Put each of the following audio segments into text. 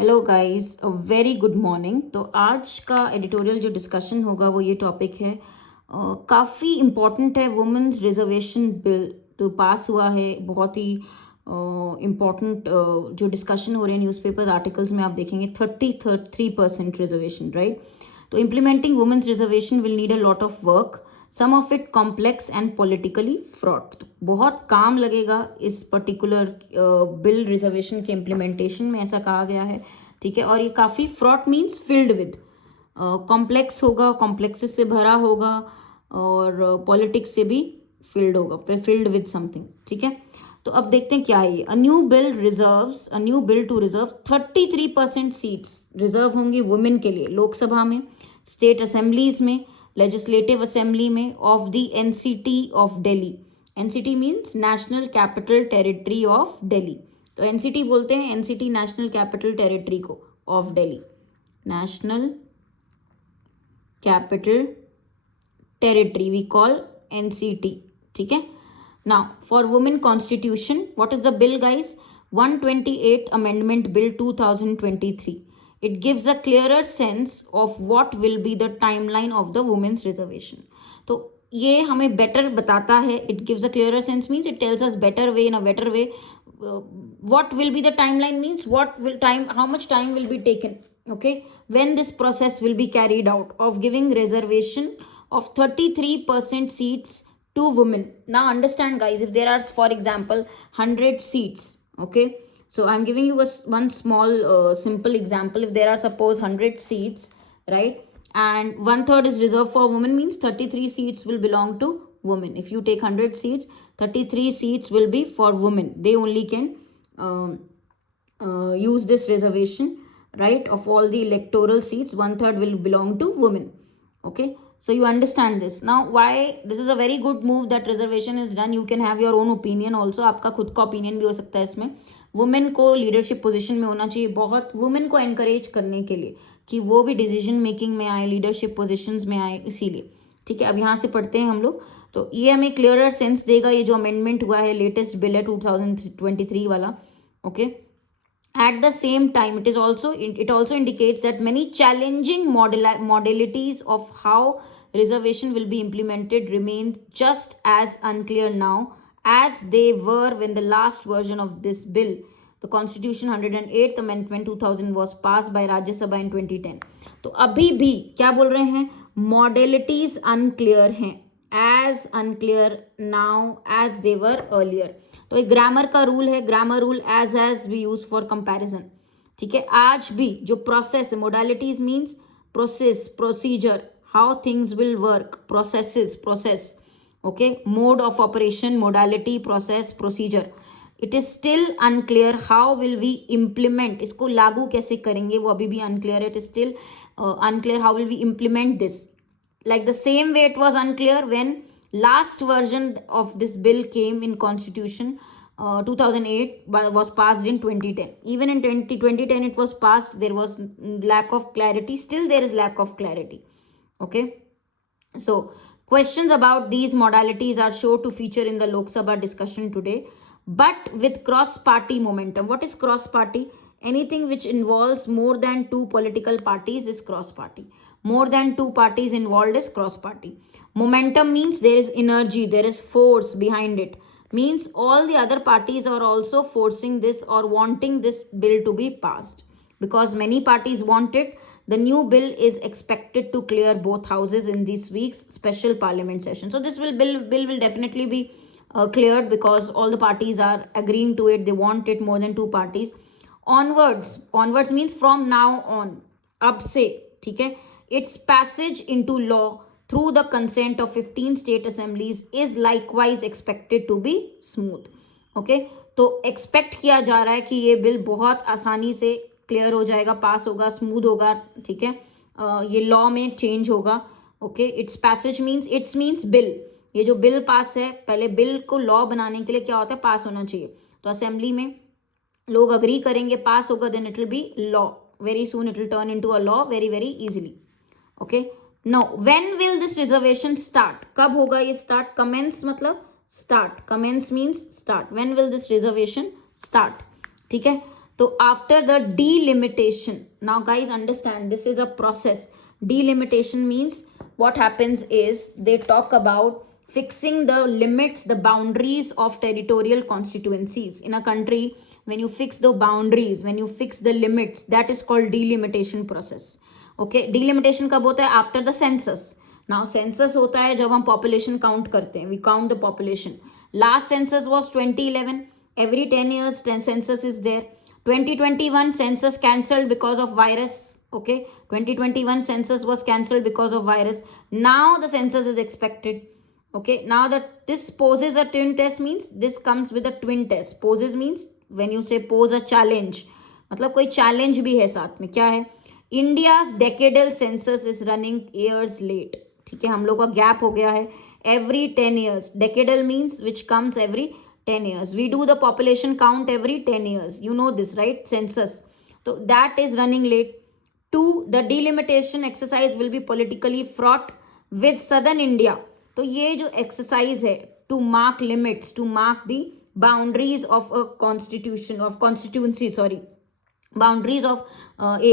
Hello guys, a very good morning. तो आज का एडिटोरियल जो डिस्कशन होगा वो ये टॉपिक है, काफ़ी इम्पॉर्टेंट है। वुमेन्स रिजर्वेशन बिल तो पास हुआ है, बहुत ही इम्पॉर्टेंट। जो डिस्कशन हो रहे हैं न्यूज़पेपर्स आर्टिकल्स में आप देखेंगे 33% रिजर्वेशन, राइट। तो implementing women's reservation will need a lot of work, some of it complex and politically fraud. बहुत काम लगेगा इस पर्टिकुलर बिल रिजर्वेशन के इम्प्लीमेंटेशन में, ऐसा कहा गया है, ठीक है। और ये काफ़ी fraud means filled with, complex होगा, कॉम्प्लेक्सेस से भरा होगा, और पॉलिटिक्स से भी फिल्ड होगा, फिर फिल्ड विद समथिंग, ठीक है। तो अब देखते हैं क्या है ये। A new bill to reserve 33% seats reserve होंगी वुमेन के लिए लोकसभा में, स्टेट असेंबलीज में, लेजिस्लेटिव असेंबली में of the NCT of Delhi. NCT means national capital territory of Delhi. तो एनसीटी बोलते हैं, एनसीटी नेशनल कैपिटल टेरिटरी को, of Delhi, national capital territory we call NCT, ठीक है। Now for women constitution, what is the bill guys? 128 amendment bill 2023. It gives a clearer sense of what will be the timeline of the women's reservation. तो ये हमें better बताता है. It gives a clearer sense means it tells us better way, in a better way. What will be the timeline means how much time will be taken, okay, when this process will be carried out of giving reservation of 33% seats to women. Now understand guys, if there are, for example, 100 seats, okay, so I'm giving you one small simple example. If there are suppose 100 seats, right, and 1/3 is reserved for women, means 33 seats will belong to women. If you take 100 seats, 33 seats will be for women. They only can um, use this reservation, right. Of all the electoral seats, 1/3 will belong to women, okay. So you understand this now, why this is a very good move that reservation is done. You can have your own opinion also, आपका खुद का opinion भी हो सकता है इसमें. Women को leadership position में होना चाहिए, बहुत वुमेन को एनकरेज करने के लिए कि वो भी डिसीजन मेकिंग में आए, लीडरशिप पोजीशंस में आए, इसीलिए, ठीक है। अब यहाँ से पढ़ते हैं हम लोग, तो ये हमें क्लियरर सेंस देगा, ये जो अमेंडमेंट हुआ है, लेटेस्ट बिल है 2023 वाला, okay. At the same time, it also indicates that many challenging modalities of how reservation will be implemented remain just as unclear now as they were when the last version of this bill, the Constitution 108th Amendment 2000, was passed by Rajya Sabha in 2010. तो अभी भी क्या बोल रहे हैं? Modalities unclear हैं, as unclear now as they were earlier. तो एक ग्रामर का रूल है, grammar rule as we use for comparison, ठीक है। आज भी जो प्रोसेस है, modalities means process, procedure, how things will work, process, okay, mode of operation, modality, process, procedure. It is still unclear how will we implement, इसको लागू कैसे करेंगे वो अभी भी अनक्लियर है. It is still unclear how will we implement this, like the same way it was unclear when last version of this bill came in Constitution 2008, was passed in 2010. Even in 2010 it was passed, there was lack of clarity, still there is lack of clarity, okay. So questions about these modalities are sure to feature in the Lok Sabha discussion today, but with cross party momentum. What is cross party? Anything which involves more than two political parties is cross party. More than two parties involved is cross party. Momentum means there is energy, there is force behind it, means all the other parties are also forcing this or wanting this bill to be passed. Because many parties want it, the new bill is expected to clear both houses in this week's special parliament session. So this bill will definitely be cleared because all the parties are agreeing to it. They want it, more than two parties. Onwards means from now on, अब से, ठीक है. Its passage into law through the consent of 15 state assemblies is likewise expected to be smooth. Okay, तो expect किया जा रहा है कि ये बिल बहुत आसानी से क्लियर हो जाएगा, पास होगा, स्मूथ होगा, ठीक है. ये लॉ में चेंज होगा, okay. It's passage means bill. ये जो बिल पास है, पहले बिल को लॉ बनाने के लिए क्या होता है, पास होना चाहिए. तो असेंबली में लोग अग्री करेंगे, पास होगा, then it will be law. Very soon it will turn into a law very very easily, okay. No, when will this reservation start? कब होगा ये स्टार्ट? कमेंस मतलब start, commence means start. When will this reservation start, ठीक है. तो after the delimitation, now guys understand this is a process. Delimitation means what happens is they talk about fixing the limits, the boundaries of territorial constituencies in a country. When you fix the boundaries, when you fix the limits, that is called delimitation process. Okay, delimitation कब होता है? After the census. Now census होता है जब हम population count करते हैं, we count the population. Last census was 2011. Every 10 years census is there. 2021 census cancelled because of virus. Okay, 2021 census was cancelled because of virus. Now the census is expected. Okay, now that this poses a twin test means this comes with a twin test. Poses means when you say pose a challenge, मतलब कोई challenge भी है साथ में. क्या है? India's decadal census is running years late. ठीक है, हम लोग का गैप हो गया है every 10 years. Decadal means which comes every 10 years. We do the population count every 10 years. You know this, right? Census. So that is running late. 2, the delimitation exercise will be politically fraught with southern India. तो ये जो exercise है to mark limits, to mark the boundaries of a constitution, of constituency, sorry, boundaries of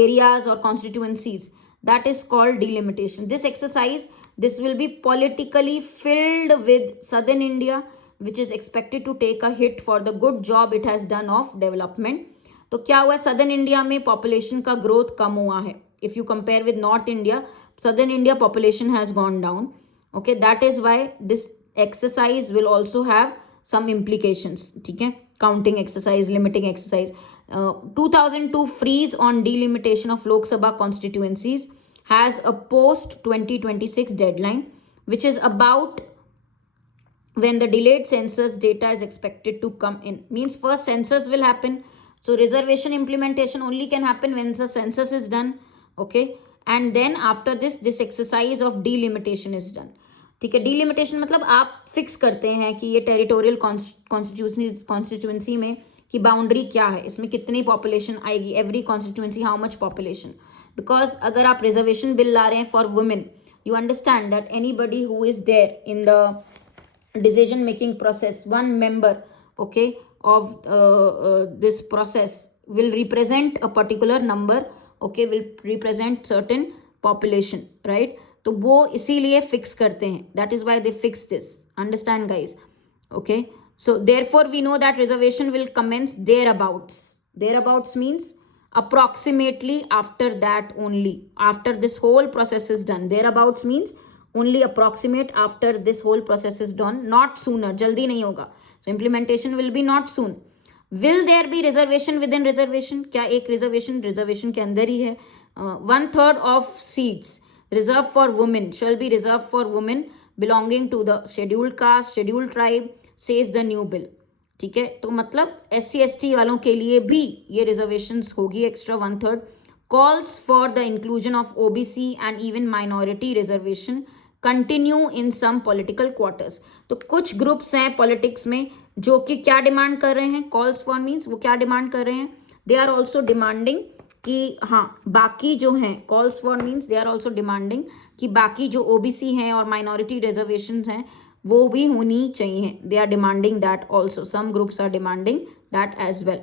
areas or constituencies, that is called delimitation. This exercise, this will be politically filled with southern India, which is expected to take a hit for the good job it has done of development. तो क्या हुआ है? Southern India में population का growth कम हुआ है. If you compare with north India, southern India population has gone down. Okay, that is why this exercise will also have some implications. ठीक है, counting exercise, limiting exercise. 2002 freeze on delimitation of Lok Sabha constituencies has a post 2026 deadline, which is about when the delayed census data is expected to come in. Means first census will happen. So reservation implementation only can happen when the census is done. Okay, and then after this exercise of delimitation is done. ठीक है, delimitation मतलब आप fix करते हैं कि ये territorial constituency में कि बाउंड्री क्या है, इसमें कितनी पॉपुलेशन आएगी, every constituency how much population. Because अगर आप रिजर्वेशन बिल ला रहे हैं for women, you understand that anybody who is there in the decision making process, one member, okay, of this process will represent a particular number, okay, will represent certain population, right? तो वो इसीलिए fix करते हैं. that is why they fix this. Understand guys? Okay, so therefore we know that reservation will commence thereabouts. Thereabouts means approximately after that only, after this whole process is done. Thereabouts means only approximate after this whole process is done, not sooner. jaldi nahi hoga. So implementation will be not soon. Will there be reservation within reservation? क्या एक reservation के अंदर ही है. 1/3 of seats reserved for women shall be reserved for women belonging to the scheduled caste, scheduled tribe, says the new bill. ठीक है, तो मतलब SC/ST वालों के लिए भी ये reservations होगी extra 1/3. calls for the inclusion of OBC and even minority reservation continue in some political quarters. तो कुछ ग्रुप्स हैं पॉलिटिक्स में जो कि क्या डिमांड कर रहे हैं? कॉल्स फॉर मीन्स वो क्या डिमांड कर रहे हैं? दे आर ऑल्सो डिमांडिंग कि हाँ बाकी जो हैं, calls for means they are also demanding कि बाकी जो OBC हैं और माइनॉरिटी रिजर्वेशन हैं वो भी होनी चाहिए. They are demanding that also. Some groups are demanding that as well.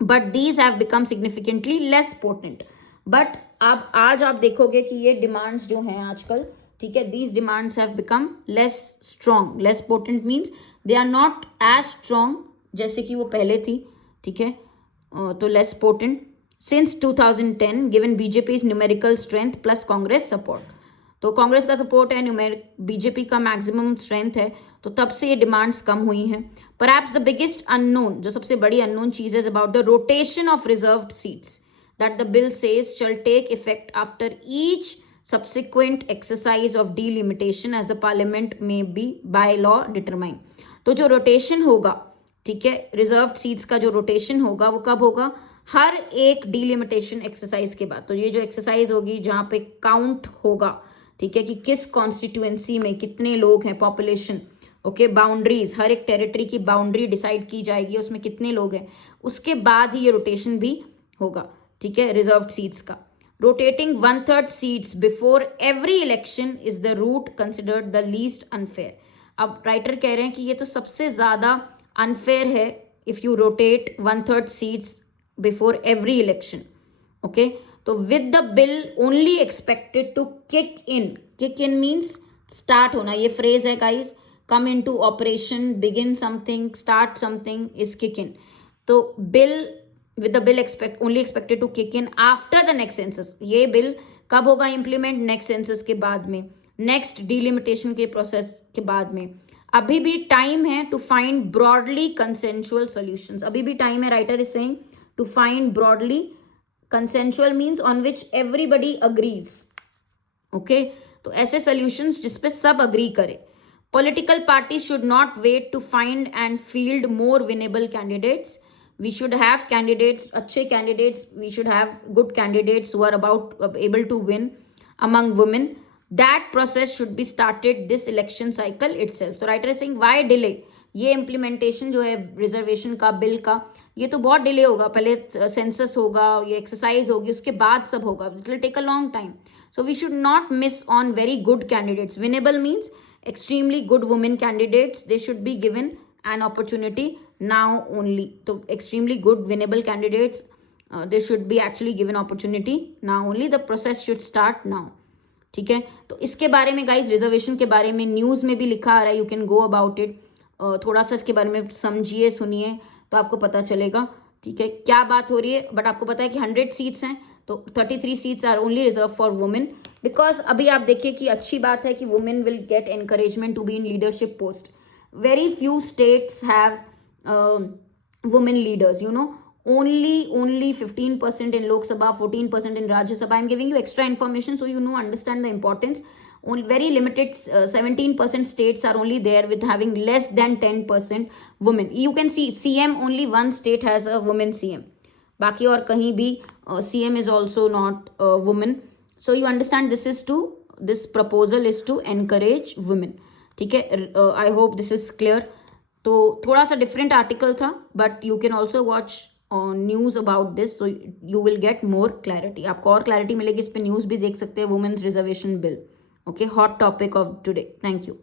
But these have become significantly less potent. But अब आज आप देखोगे कि ये डिमांड्स जो हैं आजकल, ठीक है, these demands have become less strong. Less potent means they are not as strong जैसे कि वो पहले थी. ठीक है, तो less potent. Since 2010 given BJP's numerical strength plus Congress support. तो कांग्रेस का सपोर्ट है, BJP का मैक्सिमम स्ट्रेंथ है, तो तब से ये डिमांड्स कम हुई हैं. परहैप्स द बिगेस्ट अननोन, जो सबसे बड़ी अननोन चीज है, about the rotation of reserved seats that the bill says shall take effect after each subsequent exercise of delimitation as the parliament may be by law determine. तो जो rotation होगा, ठीक है, रिजर्व्ड सीट्स का जो rotation होगा वो कब होगा? हर एक डिलिमिटेशन एक्सरसाइज के बाद. तो ये जो एक्सरसाइज होगी जहाँ पे काउंट होगा, ठीक है, कि किस कॉन्स्टिट्यूएंसी में कितने लोग हैं, पॉपुलेशन, ओके, बाउंड्रीज, हर एक टेरिटरी की बाउंड्री डिसाइड की जाएगी, उसमें कितने लोग हैं, उसके बाद ही ये रोटेशन भी होगा. ठीक है, रिजर्व्ड सीट्स का. Rotating 1/3 seats before every election is the route considered the least unfair. अब राइटर कह रहे हैं कि ये तो सबसे ज़्यादा अनफेयर है. If you rotate 1/3 seats before every election. Okay, so with the bill only expected to kick in means start hona, ye phrase hai guys, come into operation, begin something, start something is kick in. So bill with the bill only expected to kick in after the next census. ये bill कब होगा implement? Next census के बाद में, next delimitation के process के बाद में. अभी भी टाइम है to find broadly consensual solutions. अभी भी टाइम है, writer is saying, to find broadly consensual means on which everybody agrees. Okay, तो ऐसे सॉल्यूशंस जिसपे सब अग्री करे. Political parties should not wait to find and field more winnable candidates. We should have candidates, अच्छे candidates. We should have good candidates who are able to win among women. That process should be started this election cycle itself. So writer is saying why delay? ये implementation जो है reservation का, bill का, ये तो बहुत delay होगा. पहले सेंसस होगा, ये एक्सरसाइज होगी, उसके बाद सब होगा. It will take a long time. So we should not miss on very good candidates. Winnable means extremely good women candidates. They should be given an opportunity now only. So extremely good winnable candidates, they should be actually given opportunity now only. The process should start now. ठीक है, तो इसके बारे में guys, reservation के बारे में news में भी लिखा आ रहा है. You can go about it. थोड़ा सा इसके बारे में समझिए, सुनिए, तो आपको पता चलेगा. ठीक है, क्या बात हो रही है. बट आपको पता है कि 100 सीट्स हैं, तो 33 seats are only reserve for women. Because अभी आप देखिए कि अच्छी बात है कि women will get encouragement to be in leadership post. Very few states have women leaders, you know. only 15% in Lok Sabha, 14% in Rajya Sabha. I'm giving you extra information so you know, understand the importance. Only very limited 17% states are only there with having less than 10% women. You can see CM, only one state has a woman CM. बाकी और कहीं भी CM is also not a woman. So you understand, this proposal is to encourage women. ठीक है, I hope this is clear. तो थोड़ा सा different article था, but you can also watch news about this, so you will get more clarity. आपको और clarity मिलेगी. इस पे न्यूज़ भी देख सकते हैं, women's reservation bill. Okay, hot topic of today. Thank you.